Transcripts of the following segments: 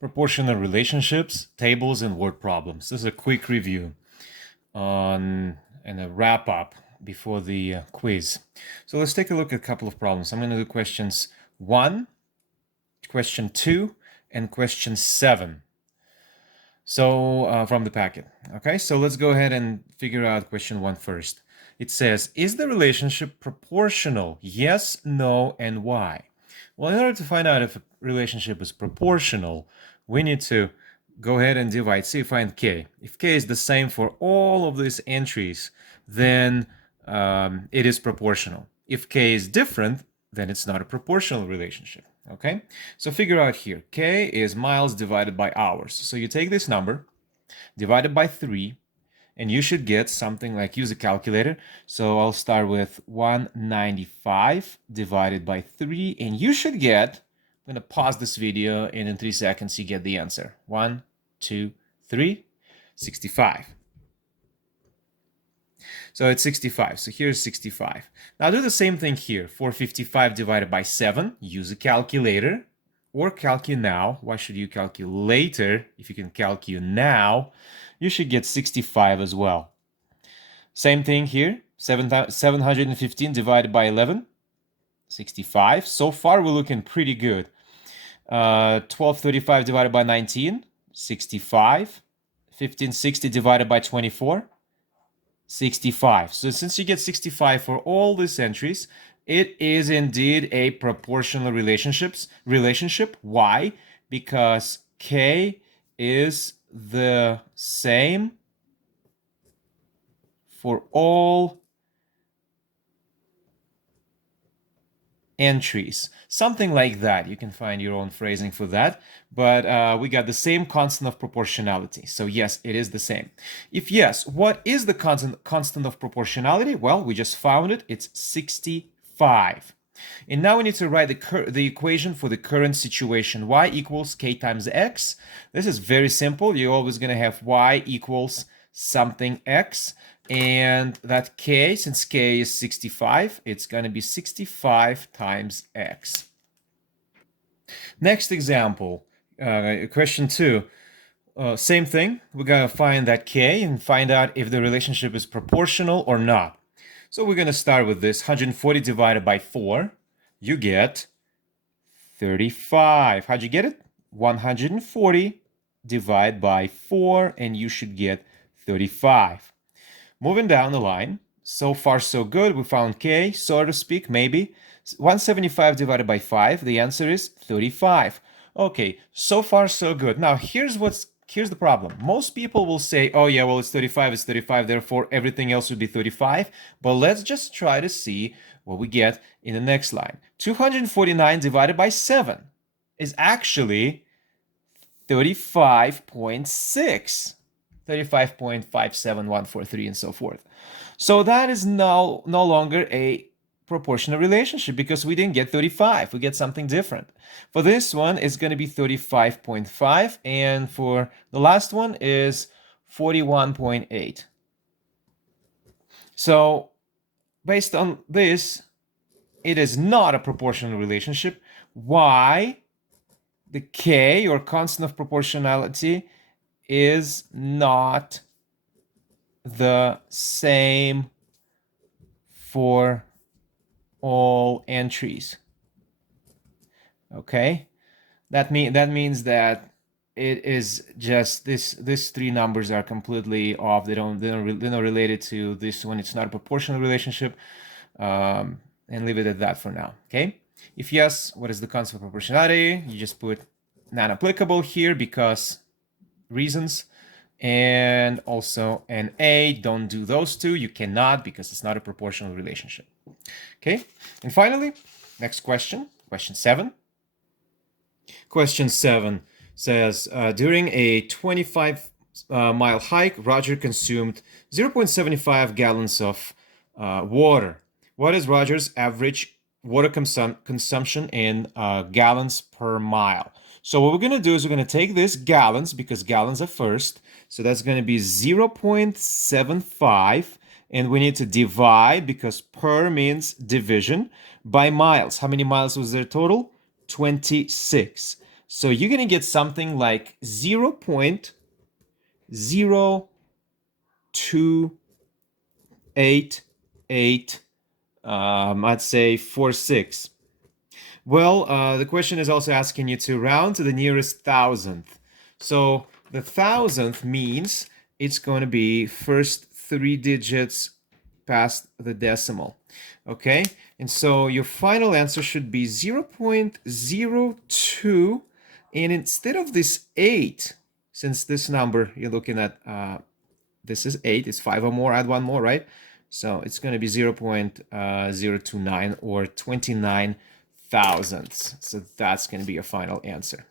Proportional relationships, tables, and word problems. This is a quick review on and a wrap up before the quiz. So let's take a look at a couple of problems. I'm going to do questions 1, question 2, and question 7. So from the packet. Okay, so let's go ahead and figure out question 1 first. It says, is the relationship proportional? Yes, no, and why? Well, in order to find out if a relationship is proportional, we need to go ahead and divide. See, find k. If k is the same for all of these entries, then it is proportional. If k is different, then it's not a proportional relationship. Okay, so figure out here. K is miles divided by hours. So you take this number, divide it by 3, and you should get something like, use a calculator. So I'll start with 195 divided by 3, and you should get, I'm going to pause this video, and in 3 seconds you get the answer. 1, 2, 3, 65. So it's 65. So here's 65. Now do the same thing here. 455 divided by 7. Use a calculator or calculate now. Why should you calculate later? If you can calculate now, you should get 65 as well. Same thing here. 715 divided by 11. 65. So far we're looking pretty good. 1235 divided by 19. 65. 1560 divided by 24. 65. So since you get 65 for all these entries, it is indeed a proportional relationship. Why? Because k is the same for all entries. Something like that. You can find your own phrasing for that. But we got the same constant of proportionality. So yes, it is the same. If yes, what is the constant of proportionality? Well, we just found it. It's 65. And now we need to write the equation for the current situation. Y equals k times x. This is very simple. You're always going to have y equals something x. And that k, since k is 65, it's going to be 65 times x. Next example, question 2. Same thing. We're going to find that k and find out if the relationship is proportional or not. So we're going to start with this. 140 divided by 4, you get 35. How'd you get it? 140 divided by 4, and you should get 35. Moving down the line, so far so good. We found k, so to speak, maybe. 175 divided by 5, the answer is 35. Okay, so far so good. Now here's the problem. Most people will say, oh yeah, well it's 35, therefore everything else would be 35. But let's just try to see what we get in the next line. 249 divided by 7 is actually 35.6. 35.57143 and so forth. So that is no longer a proportional relationship because we didn't get 35. We get something different. For this one, it's going to be 35.5, and for the last one is 41.8. So based on this, it is not a proportional relationship. Why? The k, or constant of proportionality, is not the same for all entries. Okay, that means that it is just these 3 numbers are completely off. They're not related to this one. It's not a proportional relationship, and leave it at that for now. Okay. If yes, what is the constant of proportionality? You just put non-applicable here because reasons, and also an A. Don't do those two. You cannot, because it's not a proportional relationship. Okay, and finally, next question, question 7. Question 7 says, during a 25-mile hike, Roger consumed 0.75 gallons of water. What is Roger's average water consumption in gallons per mile? So what we're going to do is we're going to take this gallons, because gallons are first. So that's going to be 0.75. And we need to divide, because per means division, by miles. How many miles was there total? 26. So you're going to get something like 0.0288, I'd say 46. Well, the question is also asking you to round to the nearest thousandth. So the thousandth means it's going to be first 3 digits past the decimal. Okay, and so your final answer should be 0.02. And instead of this 8, since this number you're looking at, this is 8, it's 5 or more, add 1 more, right? So it's going to be 0.029 or 29 thousandths. So that's going to be your final answer.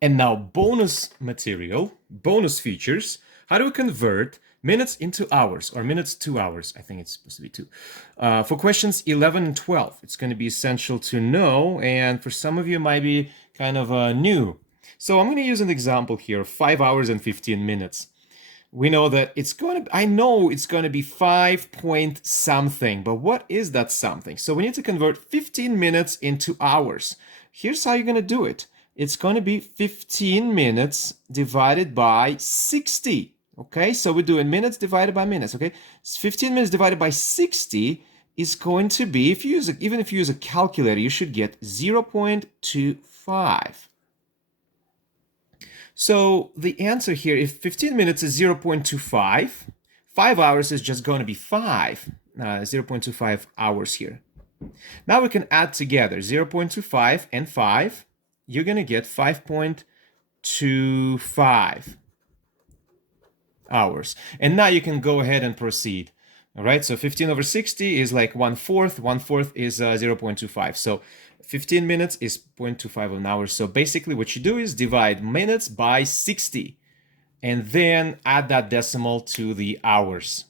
And now bonus material, bonus features. How do we convert minutes into hours, or minutes to hours? I think it's supposed to be 2. For questions 11 and 12, it's going to be essential to know. And for some of you, it might be kind of new. So I'm going to use an example here, 5 hours and 15 minutes. We know that it's going to, I know it's going to be 5 point something, but what is that something? So we need to convert 15 minutes into hours. Here's how you're going to do it. It's going to be 15 minutes divided by 60. Okay, so we're doing minutes divided by minutes. Okay, 15 minutes divided by 60 is going to be, if you use even if you use a calculator, you should get 0.25. So the answer here, if 15 minutes is 0.25, 5 hours is just going to be 0.25 hours here. Now we can add together 0.25 and 5. You're going to get 5.25 hours. And now you can go ahead and proceed. All right, so 15 over 60 is like 1/4. 1/4 is 0.25. So 15 minutes is 0.25 of an hour. So basically what you do is divide minutes by 60 and then add that decimal to the hours.